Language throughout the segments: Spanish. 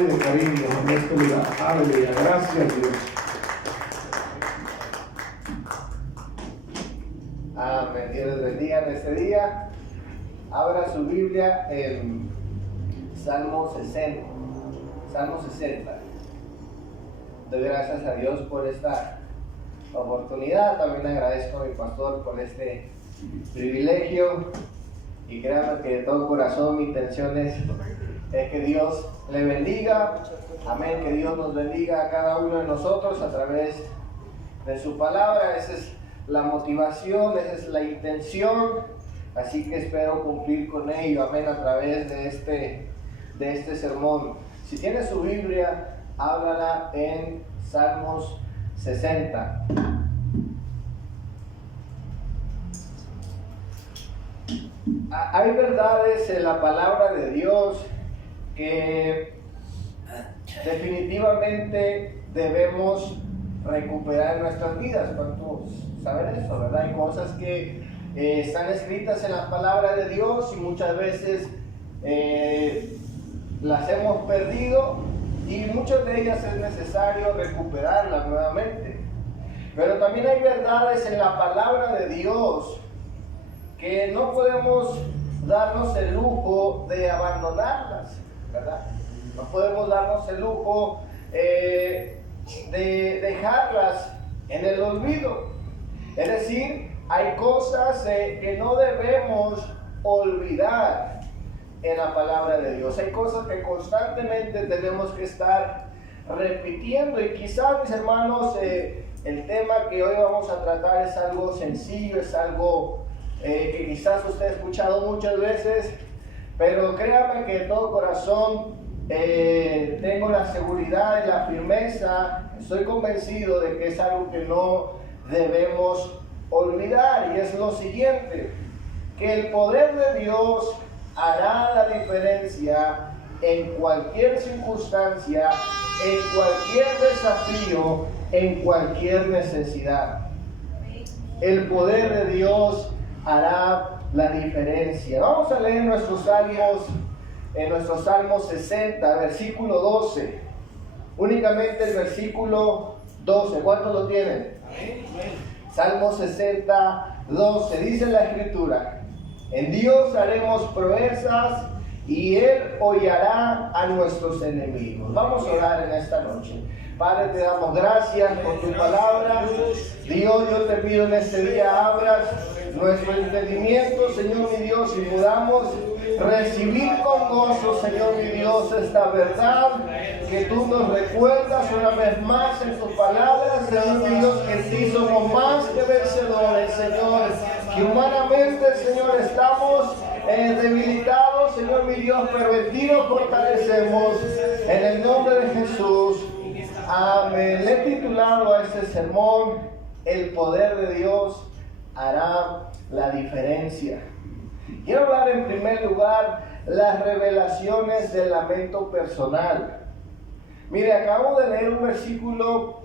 y de cariño en este lugar. Aleluya, gracias Dios. Amén. Dios les bendiga en este día. Abra su Biblia en Salmo 60. Salmo 60. Doy gracias a Dios por esta oportunidad. También agradezco a mi pastor por este privilegio. Y créanme que de todo corazón mi intención es que Dios le bendiga. Amén. Que Dios nos bendiga a cada uno de nosotros a través de su palabra. Esa es la motivación, esa es la intención. Así que espero cumplir con ello. Amén. A través de este sermón. Si tiene su Biblia, háblala en Salmos 60. Hay verdades en la palabra de Dios que definitivamente debemos recuperar en nuestras vidas. ¿Cuántos saben eso, verdad? Hay cosas que están escritas en la palabra de Dios y muchas veces las hemos perdido y muchas de ellas es necesario recuperarlas nuevamente. Pero también hay verdades en la palabra de Dios que no podemos darnos el lujo de abandonarlas, ¿verdad? No podemos darnos el lujo de dejarlas en el olvido. Es decir, hay cosas que no debemos olvidar en la palabra de Dios. Hay cosas que constantemente tenemos que estar repitiendo y quizás, mis hermanos, el tema que hoy vamos a tratar es algo sencillo, es algo que quizás usted ha escuchado muchas veces, pero créame que de todo corazón tengo la seguridad y la firmeza, estoy convencido de que es algo que no debemos olvidar, y es lo siguiente: que el poder de Dios hará la diferencia en cualquier circunstancia, en cualquier desafío, en cualquier necesidad. El poder de Dios hará la diferencia. Vamos a leer nuestros salmos, en nuestro Salmo 60, versículo 12. Únicamente el versículo 12. ¿Cuántos lo tienen? Salmo 60, 12. Dice la Escritura: en Dios haremos proezas y Él hollará a nuestros enemigos. Vamos a orar en esta noche. Padre, te damos gracias por tu palabra. Dios, yo te pido en este día abras nuestro entendimiento, Señor mi Dios, y podamos recibir con gozo, Señor mi Dios, esta verdad que tú nos recuerdas una vez más en tus palabras, Señor mi Dios, que en ti somos más que vencedores, Señor, que humanamente, Señor, estamos debilitados, Señor mi Dios, pero en ti nos fortalecemos, en el nombre de Jesús. Amén. Le he titulado a este sermón: el poder de Dios hará la diferencia. Quiero hablar en primer lugar las revelaciones del lamento personal. Mire, acabo de leer un versículo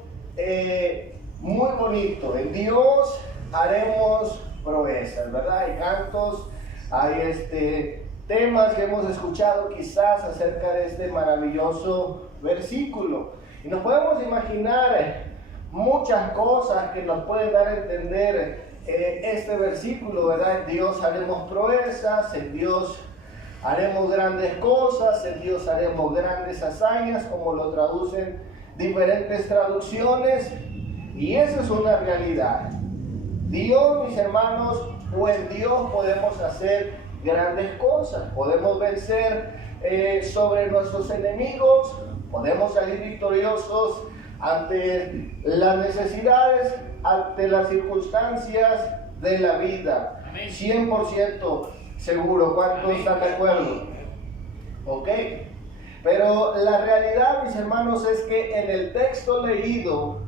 muy bonito. En Dios haremos proezas, ¿verdad? Hay cantos, hay temas que hemos escuchado quizás acerca de este maravilloso versículo. Y nos podemos imaginar muchas cosas que nos pueden dar a entender este versículo, ¿verdad? En Dios haremos proezas, en Dios haremos grandes cosas, en Dios haremos grandes hazañas, como lo traducen diferentes traducciones, y eso es una realidad. Dios, mis hermanos, o en Dios podemos hacer grandes cosas, podemos vencer sobre nuestros enemigos, podemos salir victoriosos ante las necesidades, ante las circunstancias de la vida. 100% seguro. ¿Cuántos están de acuerdo? Ok. Pero la realidad, mis hermanos, es que en el texto leído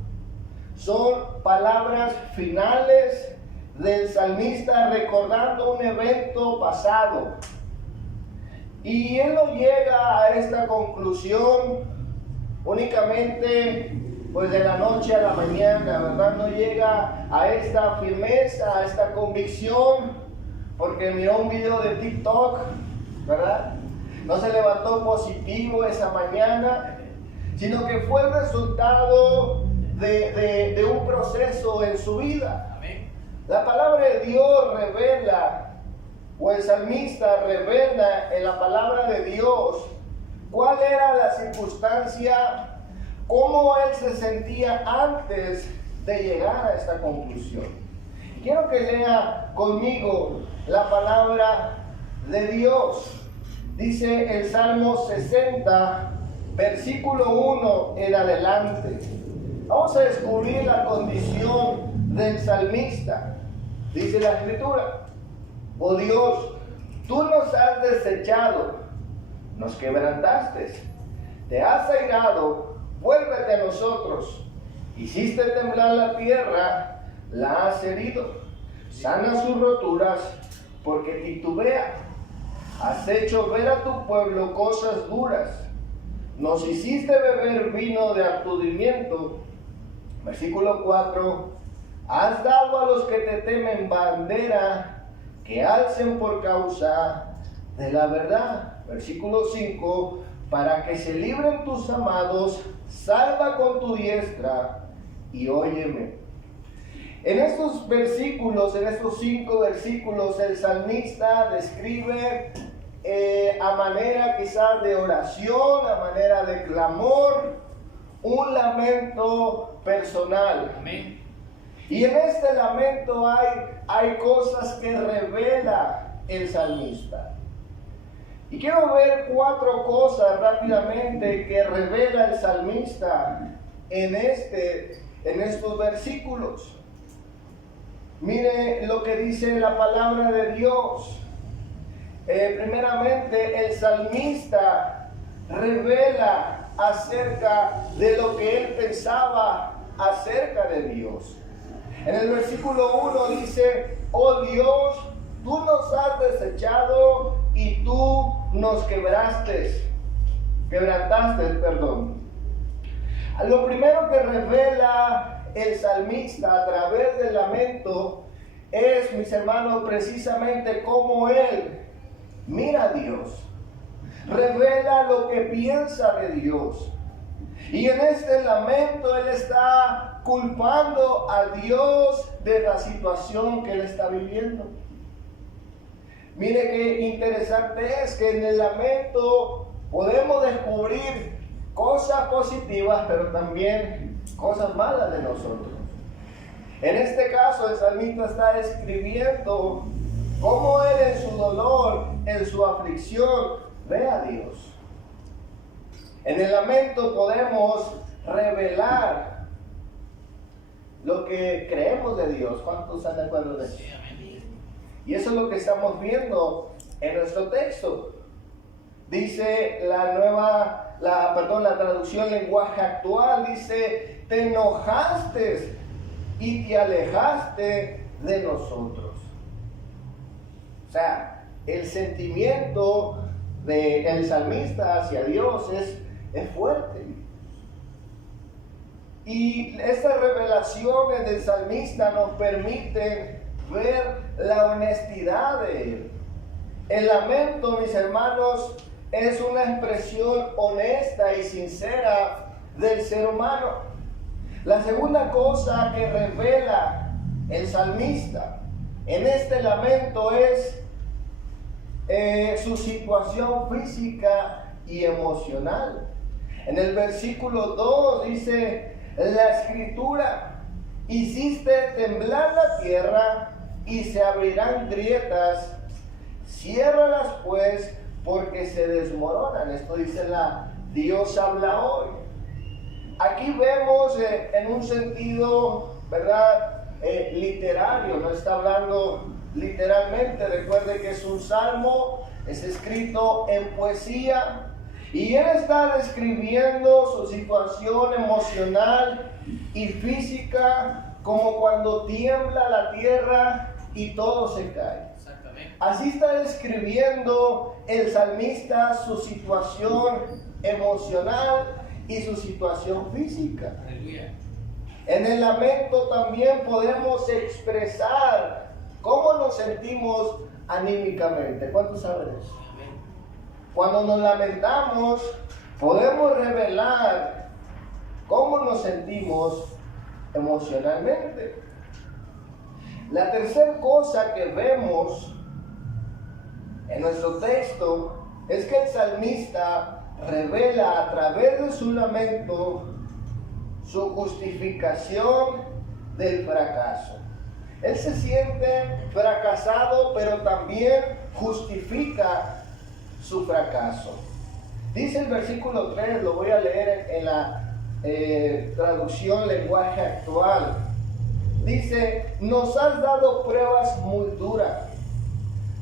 son palabras finales del salmista recordando un evento pasado. Y él no llega a esta conclusión únicamente pues de la noche a la mañana, ¿verdad? No llega a esta firmeza, a esta convicción porque miró un video de TikTok, ¿verdad? no se levantó positivo esa mañana, sino que fue el resultado de un proceso en su vida. Amén. La palabra de Dios revela, o el salmista revela en la palabra de Dios cuál era la circunstancia, cómo él se sentía antes de llegar a esta conclusión. Quiero que lea conmigo la palabra de Dios. Dice el Salmo 60, versículo 1 en adelante. Vamos a descubrir la condición del salmista. Dice la Escritura: oh Dios, tú nos has desechado, nos quebrantaste, te has airado, vuélvete a nosotros. Hiciste temblar la tierra, la has herido, sana sus roturas, porque titubea. Has hecho ver a tu pueblo cosas duras, nos hiciste beber vino de aturdimiento. Versículo 4, has dado a los que te temen bandera, que alcen por causa de la verdad. Versículo 5, para que se libren tus amados, salva con tu diestra y óyeme. En estos versículos, en estos 5 versículos, el salmista describe a manera quizás de oración, a manera de clamor, un lamento personal. Amén. Y en este lamento hay cosas que revela el salmista. Y quiero ver 4 cosas rápidamente que revela el salmista en estos versículos. Mire lo que dice la palabra de Dios. Primeramente, el salmista revela acerca de lo que él pensaba acerca de Dios. En el versículo 1 dice: oh Dios, tú nos has desechado y tú nos quebrantaste. Lo primero que revela el salmista a través del lamento es, mis hermanos, precisamente cómo él mira a Dios. Revela lo que piensa de Dios. Y en este lamento él está culpando a Dios de la situación que él está viviendo. Mire qué interesante es que en el lamento podemos descubrir cosas positivas, pero también cosas malas de nosotros. En este caso, el salmista está describiendo cómo él en su dolor, en su aflicción, ve a Dios. En el lamento podemos revelar lo que creemos de Dios. ¿Cuántos están de acuerdo de eso? Y eso es lo que estamos viendo en nuestro texto. Dice la traducción lenguaje actual, dice: te enojaste y te alejaste de nosotros. O sea, el sentimiento del salmista hacia Dios es fuerte. Y estas revelaciones del salmista nos permiten ver la honestidad de él. El lamento, mis hermanos, es una expresión honesta y sincera del ser humano. La segunda cosa que revela el salmista en este lamento es su situación física y emocional. En el versículo 2 dice la escritura: hiciste temblar la tierra y se abrirán grietas, ciérralas pues, porque se desmoronan. Esto dice Dios habla hoy. Aquí vemos en un sentido, ¿verdad? Literario, no está hablando literalmente. Recuerde que es un salmo, es escrito en poesía, y él está describiendo su situación emocional y física, como cuando tiembla la tierra y todo se cae. Exactamente. Así está describiendo el salmista su situación emocional y su situación física. Aleluya. En el lamento también podemos expresar cómo nos sentimos anímicamente. ¿Cuántos saben eso? Amén. Cuando nos lamentamos, podemos revelar cómo nos sentimos emocionalmente. La tercera cosa que vemos en nuestro texto es que el salmista revela a través de su lamento su justificación del fracaso. Él se siente fracasado, pero también justifica su fracaso. Dice el versículo 3, lo voy a leer en la traducción lenguaje actual. Dice, nos has dado pruebas muy duras.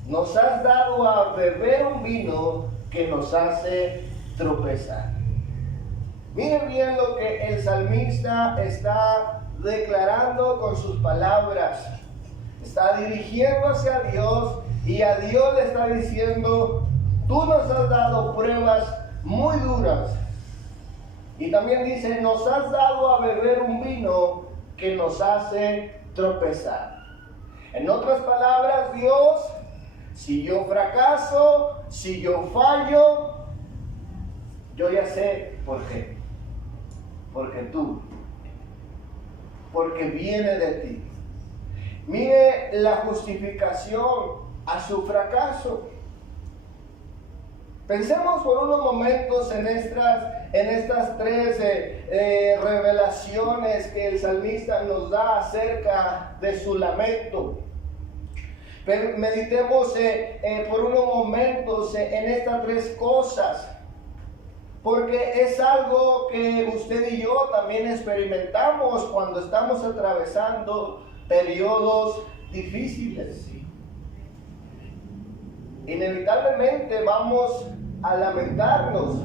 Nos has dado a beber un vino que nos hace tropezar. Miren bien lo que el salmista está declarando con sus palabras. Está dirigiendo hacia Dios y a Dios le está diciendo, tú nos has dado pruebas muy duras. Y también dice, nos has dado a beber un vino que nos hace tropezar. En otras palabras, Dios, si yo fracaso, si yo fallo, yo ya sé por qué. Porque tú. Porque viene de ti. Mire la justificación a su fracaso. Pensemos por unos momentos en estas tres revelaciones que el salmista nos da acerca de su lamento. Pero meditemos por unos momentos en estas tres cosas, porque es algo que usted y yo también experimentamos cuando estamos atravesando periodos difíciles. Inevitablemente vamos a lamentarnos,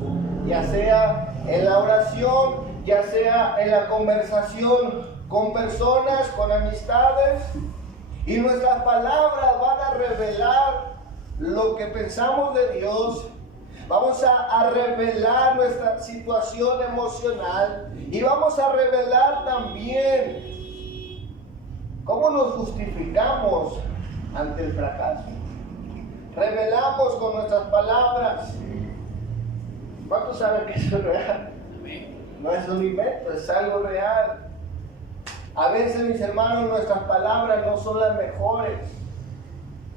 ya sea en la oración, ya sea en la conversación con personas, con amistades, y nuestras palabras van a revelar lo que pensamos de Dios. Vamos a revelar nuestra situación emocional y vamos a revelar también cómo nos justificamos ante el fracaso. Revelamos con nuestras palabras. ¿Cuántos saben que eso es real? No es un invento, es algo real. A veces, mis hermanos, nuestras palabras no son las mejores.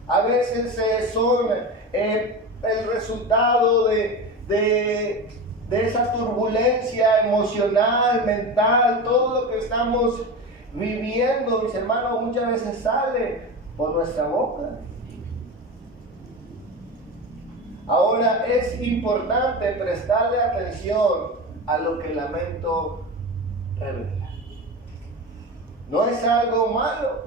A veces son el resultado de esa turbulencia emocional, mental, todo lo que estamos viviendo, mis hermanos, muchas veces sale por nuestra boca. Ahora es importante prestarle atención a lo que el lamento revela. No es algo malo,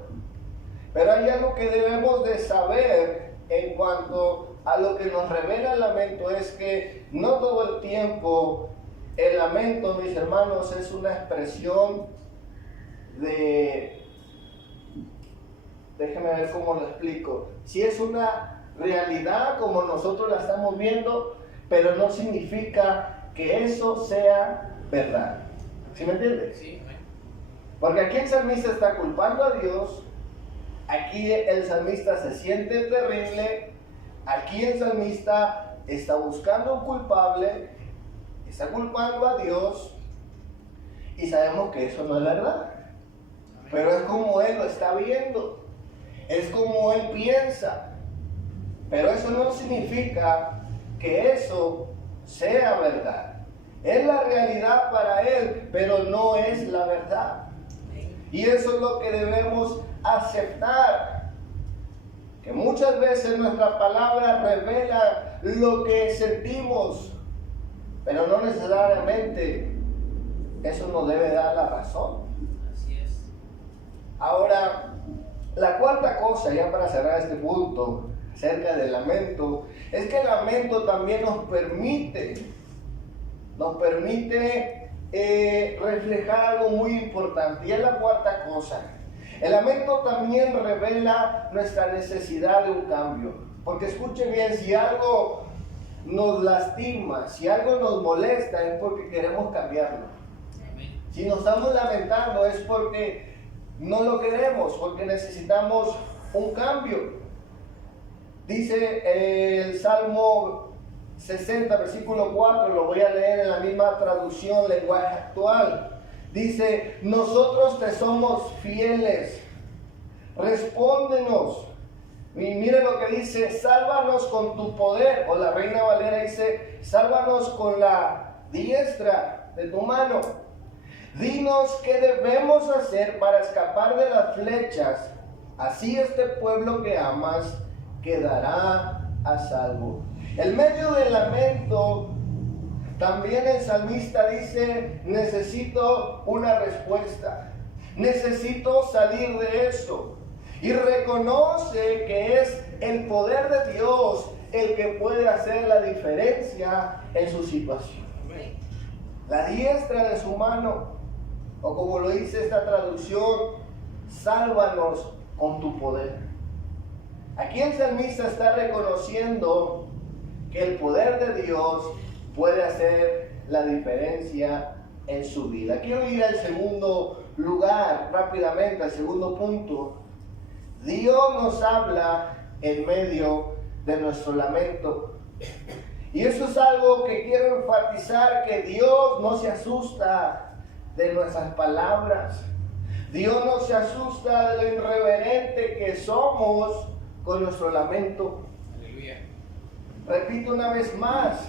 pero hay algo que debemos de saber en cuanto a lo que nos revela el lamento, es que no todo el tiempo el lamento, mis hermanos, es una expresión déjenme ver cómo lo explico. Si es una realidad como nosotros la estamos viendo, pero no significa que eso sea verdad. ¿Sí me entiendes? Sí. Porque aquí el salmista está culpando a Dios, aquí el salmista se siente terrible, aquí el salmista está buscando un culpable, está culpando a Dios, y sabemos que eso no es verdad. Pero es como él lo está viendo, es como él piensa. Pero eso no significa que eso sea verdad. Es la realidad para él, pero no es la verdad. Y eso es lo que debemos aceptar. Que muchas veces nuestra palabra revela lo que sentimos, pero no necesariamente eso nos debe dar la razón. Así es. Ahora, la cuarta cosa, ya para cerrar este punto, acerca del lamento, es que el lamento también nos permite reflejar algo muy importante, y es la cuarta cosa. El lamento también revela nuestra necesidad de un cambio, porque escuchen bien, si algo nos lastima, si algo nos molesta, es porque queremos cambiarlo. Si nos estamos lamentando es porque no lo queremos, porque necesitamos un cambio. Dice el Salmo 60, versículo 4, lo voy a leer en la misma traducción, lenguaje actual. Dice, nosotros te somos fieles, respóndenos. Y mire lo que dice, sálvanos con tu poder. O la Reina Valera dice, sálvanos con la diestra de tu mano. Dinos qué debemos hacer para escapar de las flechas. Así este pueblo que amas quedará a salvo. En medio del lamento, también el salmista dice, necesito una respuesta. Necesito salir de esto. Y reconoce que es el poder de Dios el que puede hacer la diferencia en su situación. La diestra de su mano, o como lo dice esta traducción, sálvanos con tu poder. Aquí el salmista está reconociendo que el poder de Dios puede hacer la diferencia en su vida. Quiero ir al segundo lugar rápidamente, al segundo punto. Dios nos habla en medio de nuestro lamento. Y eso es algo que quiero enfatizar, que Dios no se asusta de nuestras palabras. Dios no se asusta de lo irreverente que somos con nuestro lamento. Aleluya. Repito una vez más,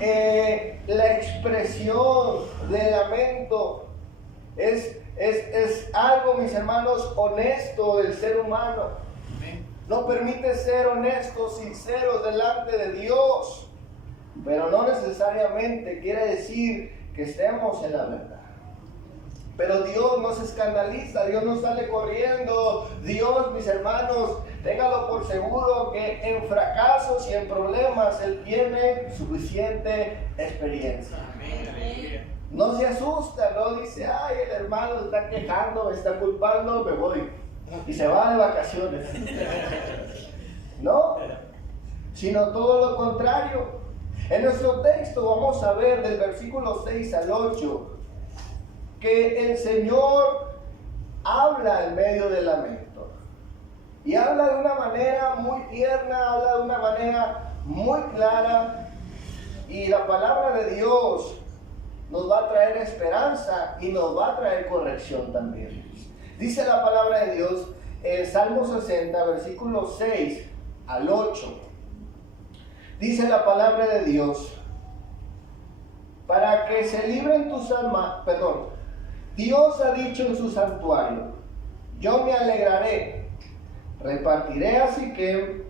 la expresión del lamento es algo, mis hermanos, honesto del ser humano. No permite ser honestos, sinceros delante de Dios, pero no necesariamente quiere decir que estemos en la verdad. Pero Dios no se escandaliza, Dios no sale corriendo. Dios, mis hermanos, téngalo por seguro que en fracasos y en problemas Él tiene suficiente experiencia. Amén. No se asusta, no dice, ay, el hermano se está quejando, me está culpando, me voy. Y se va de vacaciones. No, sino todo lo contrario. En nuestro texto vamos a ver del versículo 6 al 8 que el Señor habla en medio del lamento. Y habla de una manera muy tierna, habla de una manera muy clara. Y la palabra de Dios nos va a traer esperanza y nos va a traer corrección también. Dice la palabra de Dios en Salmo 60, versículos 6 al 8. Dice la palabra de Dios, para que se libren tus almas, Dios ha dicho en su santuario, yo me alegraré, repartiré a Siquem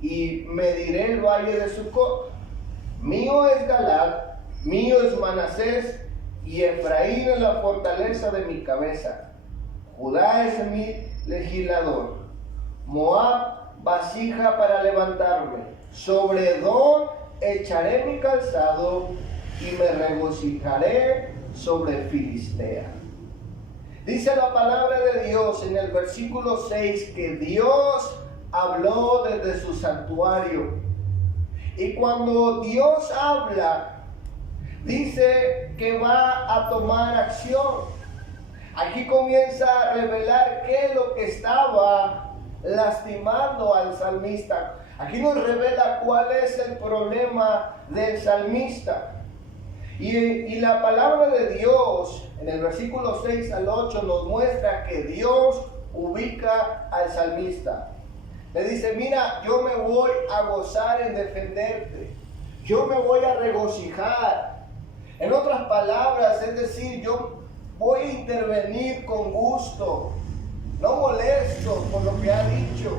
y mediré el valle de Sucot. Mío es Galad, mío es Manasés, y Efraín es la fortaleza de mi cabeza. Judá es mi legislador. Moab, vasija para levantarme. Sobre Edom echaré mi calzado y me regocijaré sobre Filistea. Dice la palabra de Dios en el versículo 6 que Dios habló desde su santuario. Y cuando Dios habla, dice que va a tomar acción. Aquí comienza a revelar qué es lo que estaba lastimando al salmista. Aquí nos revela cuál es el problema del salmista. Y la palabra de Dios en el versículo 6 al 8 nos muestra que Dios ubica al salmista. Le dice, mira, yo me voy a gozar en defenderte. Yo me voy a regocijar. En otras palabras, es decir, yo voy a intervenir con gusto, no molesto por lo que ha dicho,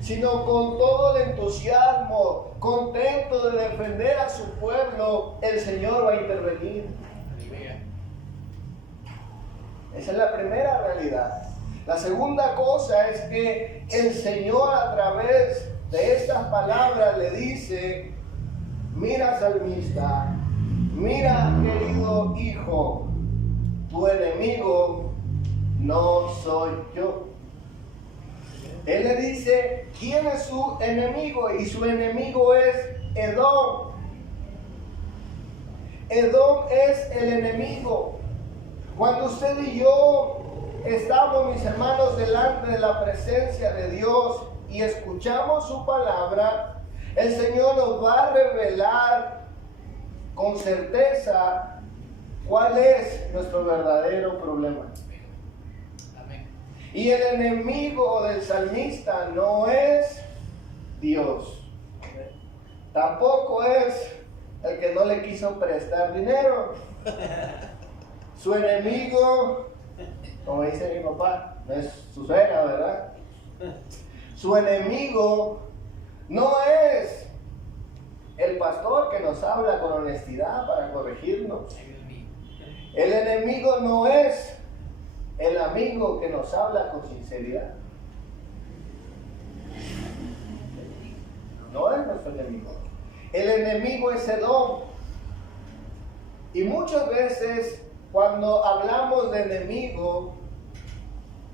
sino con todo el entusiasmo, contento de defender a su pueblo, el Señor va a intervenir. Esa es la primera realidad. La segunda cosa es que el Señor a través de estas palabras le dice, mira salmista, mira querido hijo, tu enemigo no soy yo. Él le dice, ¿quién es su enemigo? Y su enemigo es Edom. Edom es el enemigo. Cuando usted y yo estamos, mis hermanos, delante de la presencia de Dios y escuchamos su palabra, El Señor nos va a revelar con certeza cuál es nuestro verdadero problema. Amén. Y el enemigo del salmista no es Dios. Tampoco es el que no le quiso prestar dinero. Su enemigo, como dice mi papá, no es su suegra, ¿verdad? Su enemigo no es el pastor que nos habla con honestidad para corregirnos. El enemigo no es el amigo que nos habla con sinceridad. No es nuestro enemigo. El enemigo es Edom. Y muchas veces cuando hablamos de enemigo,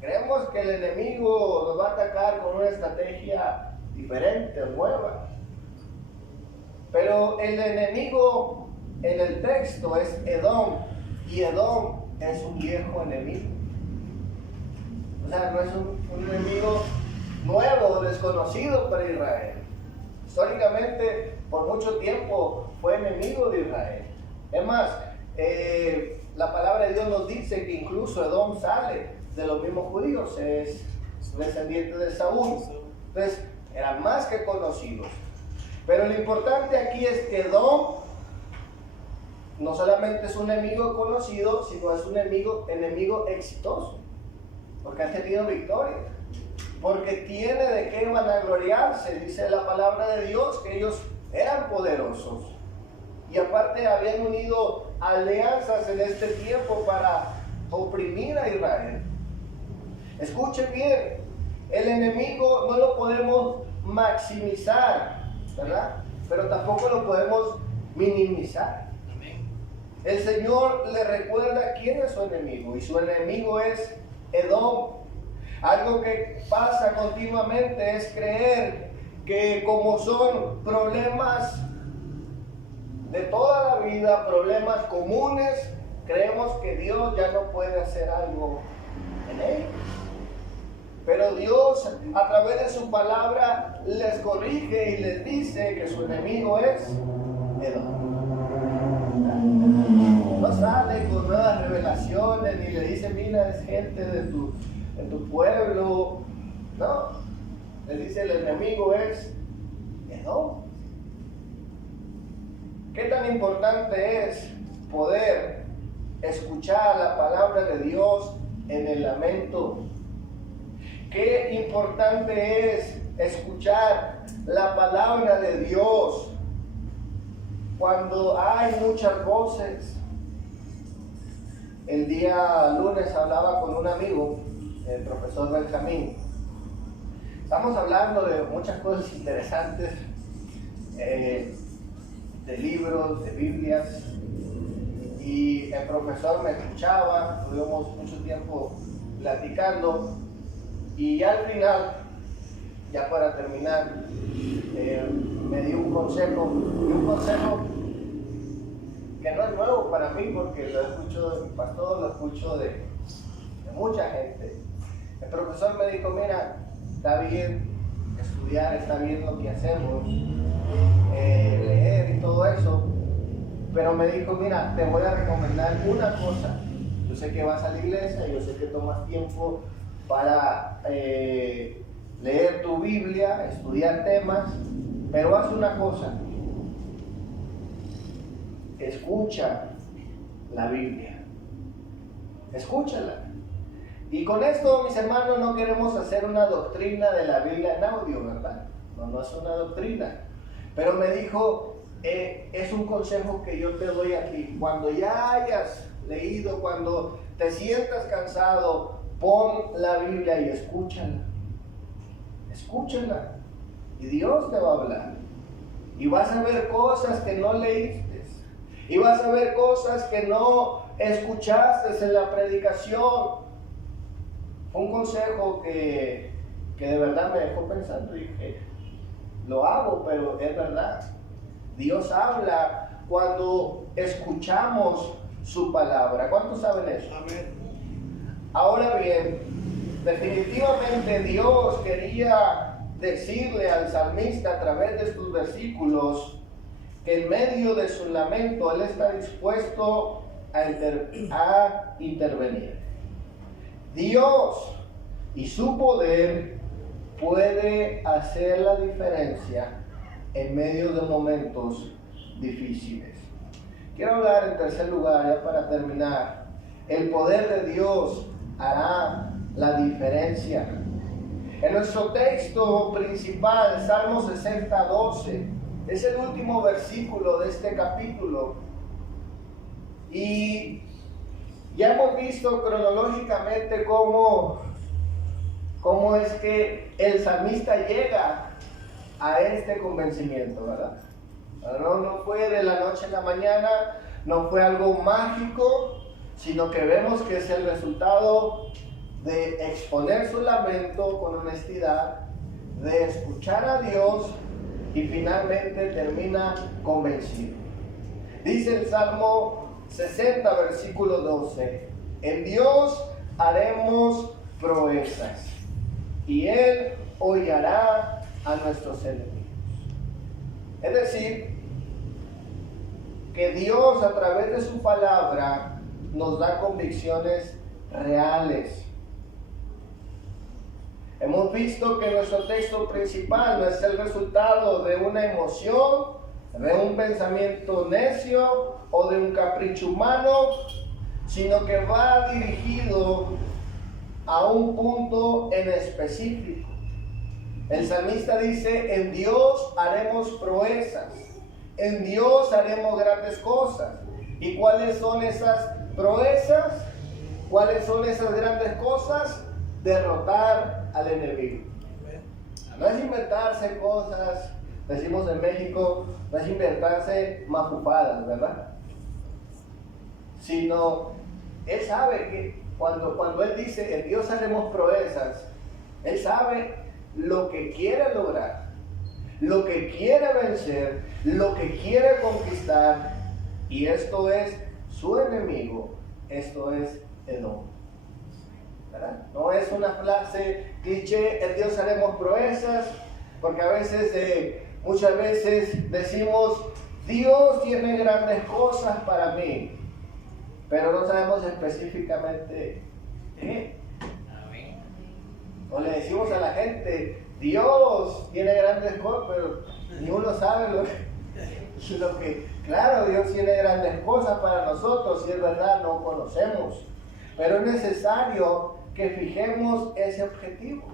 creemos que el enemigo nos va a atacar con una estrategia diferente, nueva. Pero el enemigo en el texto es Edom. Y Edom es un viejo enemigo. O sea, no es un enemigo nuevo, desconocido para Israel. Históricamente, por mucho tiempo, fue enemigo de Israel. Es más, la palabra de Dios nos dice que incluso Edom sale de los mismos judíos, es descendiente de Saúl. Entonces, eran más que conocidos. Pero lo importante aquí es que Edom no solamente es un enemigo conocido, sino es un enemigo exitoso. Porque ha tenido victoria. Porque tiene de qué vanagloriarse. Dice la palabra de Dios que ellos eran poderosos. Y aparte habían unido alianzas en este tiempo para oprimir a Israel. Escuchen bien, el enemigo no lo podemos maximizar, ¿verdad? Pero tampoco lo podemos minimizar. El Señor le recuerda quién es su enemigo, y su enemigo es Edom. Algo que pasa continuamente es creer que como son problemas de toda la vida, problemas comunes, creemos que Dios ya no puede hacer algo en ellos. Pero Dios, a través de su palabra, les corrige y les dice que su enemigo es Edom. No sale con nuevas revelaciones ni le dice, mira, es gente de tu pueblo. No, le dice el enemigo es Edom. ¿Qué tan importante es poder escuchar la palabra de Dios en el lamento? Qué importante es escuchar la palabra de Dios cuando hay muchas voces. El día lunes hablaba con un amigo, el profesor Benjamín. Estamos hablando de muchas cosas interesantes, de libros, de Biblias, y el profesor me escuchaba, tuvimos mucho tiempo platicando, y al final, ya para terminar, me dio un consejo que no es nuevo para mí, porque lo escucho de mi pastor, lo escucho de mucha gente. El profesor me dijo, mira, está bien estudiar, está bien lo que hacemos, leer y todo eso, pero me dijo, mira, te voy a recomendar una cosa. Yo sé que vas a la iglesia, yo sé que tomas tiempo para leer tu Biblia, estudiar temas, pero haz una cosa: escucha la Biblia, escúchala. Y con esto, mis hermanos, no queremos hacer una doctrina de la Biblia en audio, ¿verdad? No es una doctrina. Pero me dijo, es un consejo que yo te doy a ti. Cuando ya hayas leído, cuando te sientas cansado, pon la Biblia y escúchala. Escúchala. Y Dios te va a hablar. Y vas a ver cosas que no leíste. Y vas a ver cosas que no escuchaste en la predicación. Fue un consejo que de verdad me dejó pensando. Y dije, lo hago, pero es verdad. Dios habla cuando escuchamos su palabra. ¿Cuántos saben eso? Amén. Ahora bien, definitivamente Dios quería decirle al salmista a través de estos versículos que en medio de su lamento él está dispuesto a intervenir. Dios y su poder puede hacer la diferencia en medio de momentos difíciles. Quiero hablar en tercer lugar, ya para terminar. El poder de Dios hará la diferencia. En nuestro texto principal, Salmo 60:12, es el último versículo de este capítulo. Y ya hemos visto cronológicamente cómo es que el salmista llega a este convencimiento, ¿verdad? No fue de la noche a la mañana, no fue algo mágico, sino que vemos que es el resultado de exponer su lamento con honestidad, de escuchar a Dios y finalmente termina convencido. Dice el Salmo 60, versículo 12, en Dios haremos proezas y Él hollará a nuestros enemigos. Es decir, que Dios a través de su palabra nos da convicciones reales. Hemos visto que nuestro texto principal no es el resultado de una emoción, de un pensamiento necio o de un capricho humano, sino que va dirigido a un punto en específico. El salmista dice, en Dios haremos proezas, en Dios haremos grandes cosas. ¿Y cuáles son esas proezas? ¿Cuáles son esas grandes cosas? Derrotar al enemigo. No es inventarse cosas, decimos en México, no es inventarse mafufadas, ¿verdad? Sino, Él sabe que cuando Él dice, en Dios haremos proezas, Él sabe lo que quiere lograr, lo que quiere vencer, lo que quiere conquistar, y esto es su enemigo, esto es el hombre. ¿Verdad? No es una frase cliché, en Dios haremos proezas, porque a veces, muchas veces decimos, Dios tiene grandes cosas para mí, pero no sabemos específicamente qué. O le decimos a la gente, Dios tiene grandes cosas, pero ni uno sabe lo que claro, Dios tiene grandes cosas para nosotros, si es verdad, no conocemos. Pero es necesario que fijemos ese objetivo.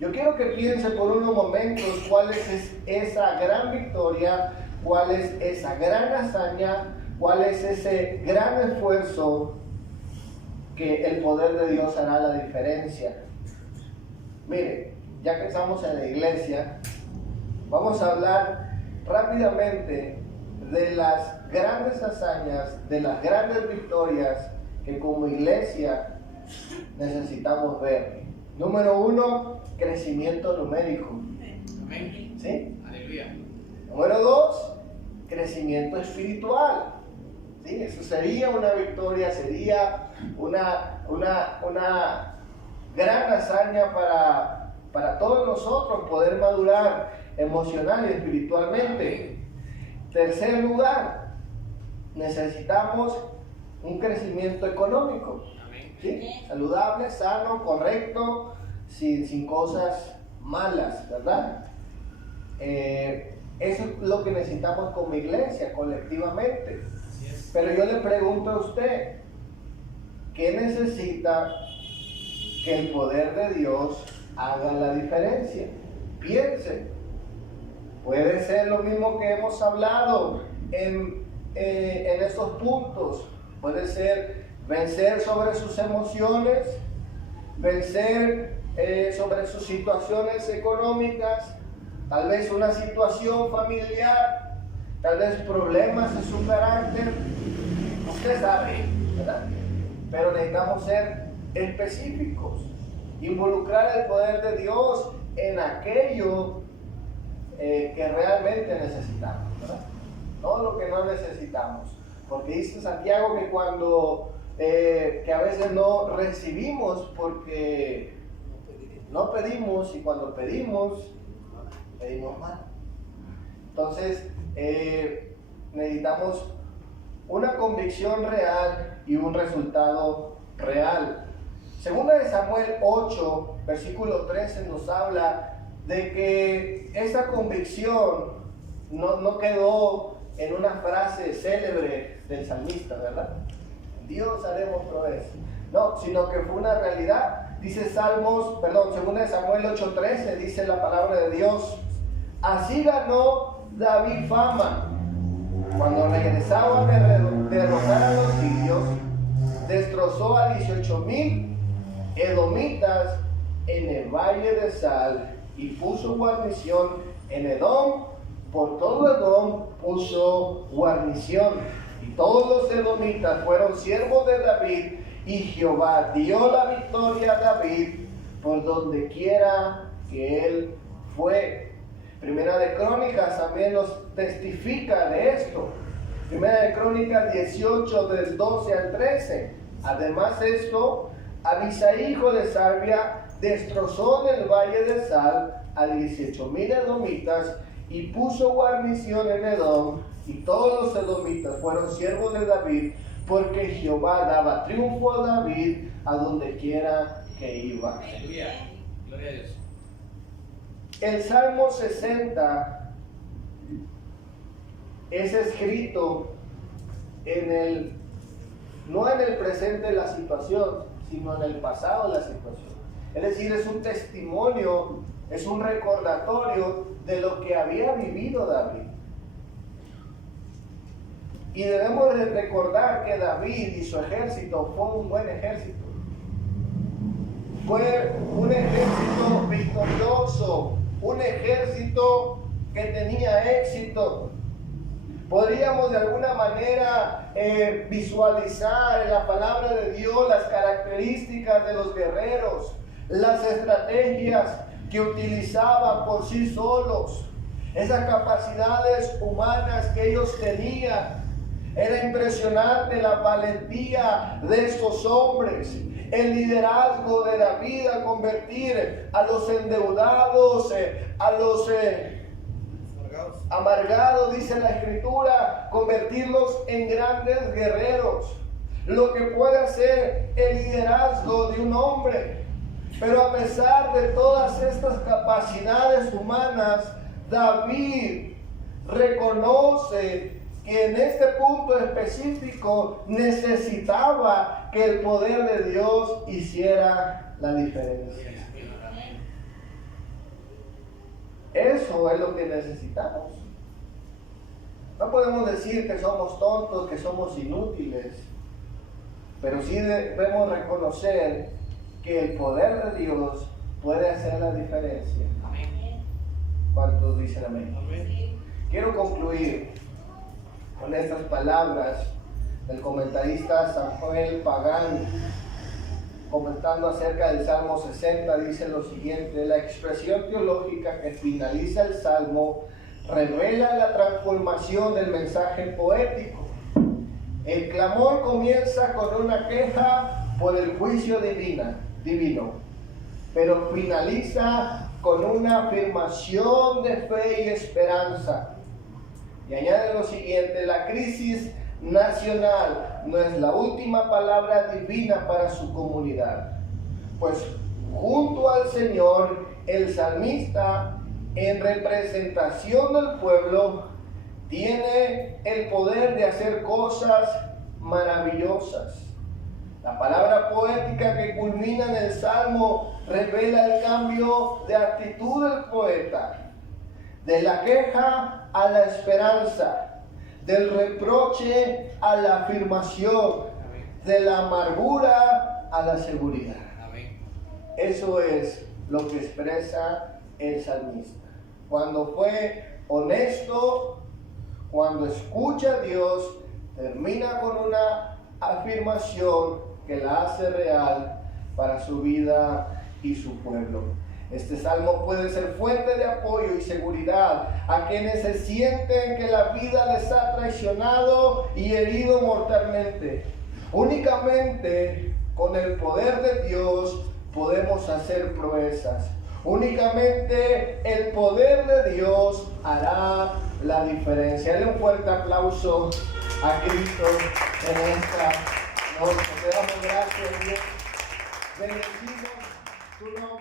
Yo quiero que piense por unos momentos cuál es esa gran victoria, cuál es esa gran hazaña, cuál es ese gran esfuerzo que el poder de Dios hará la diferencia. Mire, ya que estamos en la iglesia, vamos a hablar rápidamente de las grandes hazañas, de las grandes victorias que como iglesia necesitamos ver. Número 1, crecimiento numérico. Amén. ¿Sí? Aleluya. Número 2, crecimiento espiritual. ¿Sí? Eso sería una victoria, sería una gran hazaña para todos nosotros poder madurar emocional y espiritualmente. Tercer lugar, necesitamos un crecimiento económico. ¿Sí? Saludable, sano, correcto, sin cosas malas, ¿verdad? Eso es lo que necesitamos como iglesia, colectivamente. Pero yo le pregunto a usted, ¿qué necesita que el poder de Dios haga la diferencia? Piense. Puede ser lo mismo que hemos hablado en estos puntos. Puede ser vencer sobre sus emociones, vencer sobre sus situaciones económicas, tal vez una situación familiar, tal vez problemas en su carácter. Usted sabe, ¿verdad? Pero necesitamos ser específicos, involucrar el poder de Dios en aquello que realmente necesitamos, ¿verdad? No lo que no necesitamos, porque dice Santiago que cuando que a veces no recibimos porque no pedimos, y cuando pedimos mal. Entonces, necesitamos una convicción real y un resultado real. Segunda de Samuel 8, versículo 13 nos habla de que esa convicción no quedó en una frase célebre del salmista, ¿verdad? Dios haremos proeza. No, sino que fue una realidad. Dice segunda de Samuel 8:13, dice la palabra de Dios: así ganó David fama. Cuando regresaba de derrotar a los sirios, destrozó a 18,000 edomitas en el valle de Sal y puso guarnición en Edom. Por todo Edom puso guarnición. Y todos los edomitas fueron siervos de David, y Jehová dio la victoria a David por donde quiera que él fue. Primera de Crónicas también nos testifica de esto. Primera de Crónicas 18, del 12 al 13. Además esto, Abisai, hijo de Sarbia, destrozó en el valle de Sal a 18,000 edomitas y puso guarnición en Edom, y todos los edomitas fueron siervos de David, porque Jehová daba triunfo a David a donde quiera que iba. Aleluya. Gloria a Dios. El Salmo 60 es escrito no en el presente de la situación, sino en el pasado de la situación. Es decir, es un testimonio, es un recordatorio de lo que había vivido David. Y debemos de recordar que David y su ejército fue un buen ejército. Fue un ejército victorioso, un ejército que tenía éxito. Podríamos de alguna manera visualizar en la palabra de Dios las características de los guerreros, las estrategias que utilizaban por sí solos, esas capacidades humanas que ellos tenían. Era impresionante la valentía de estos hombres, el liderazgo de David a convertir a los endeudados, a los amargados, dice la Escritura, convertirlos en grandes guerreros. Lo que puede hacer el liderazgo de un hombre. Pero a pesar de todas estas capacidades humanas, David reconoce que en este punto específico necesitaba que el poder de Dios hiciera la diferencia. Eso es lo que necesitamos. No podemos decir que somos tontos, que somos inútiles, pero sí debemos reconocer que el poder de Dios puede hacer la diferencia. Amén. ¿Cuántos dicen amén? Amén. Quiero concluir con estas palabras del comentarista Samuel Pagán, comentando acerca del Salmo 60, dice lo siguiente: la expresión teológica que finaliza el Salmo revela la transformación del mensaje poético. El clamor comienza con una queja por el juicio divino, pero finaliza con una afirmación de fe y esperanza. Y añade lo siguiente: la crisis nacional no es la última palabra divina para su comunidad, pues junto al Señor, el salmista, en representación del pueblo, tiene el poder de hacer cosas maravillosas. La palabra poética que culmina en el Salmo revela el cambio de actitud del poeta, de la queja a la esperanza, del reproche a la afirmación, de la amargura a la seguridad. Eso es lo que expresa el salmista. Cuando fue honesto, cuando escucha a Dios, termina con una afirmación que la hace real para su vida y su pueblo. Este salmo puede ser fuente de apoyo y seguridad a quienes se sienten que la vida les ha traicionado y herido mortalmente. Únicamente con el poder de Dios podemos hacer proezas. Únicamente el poder de Dios hará la diferencia. Dale un fuerte aplauso a Cristo en esta noche. Te damos gracias, Dios. Bendecimos tu nombre.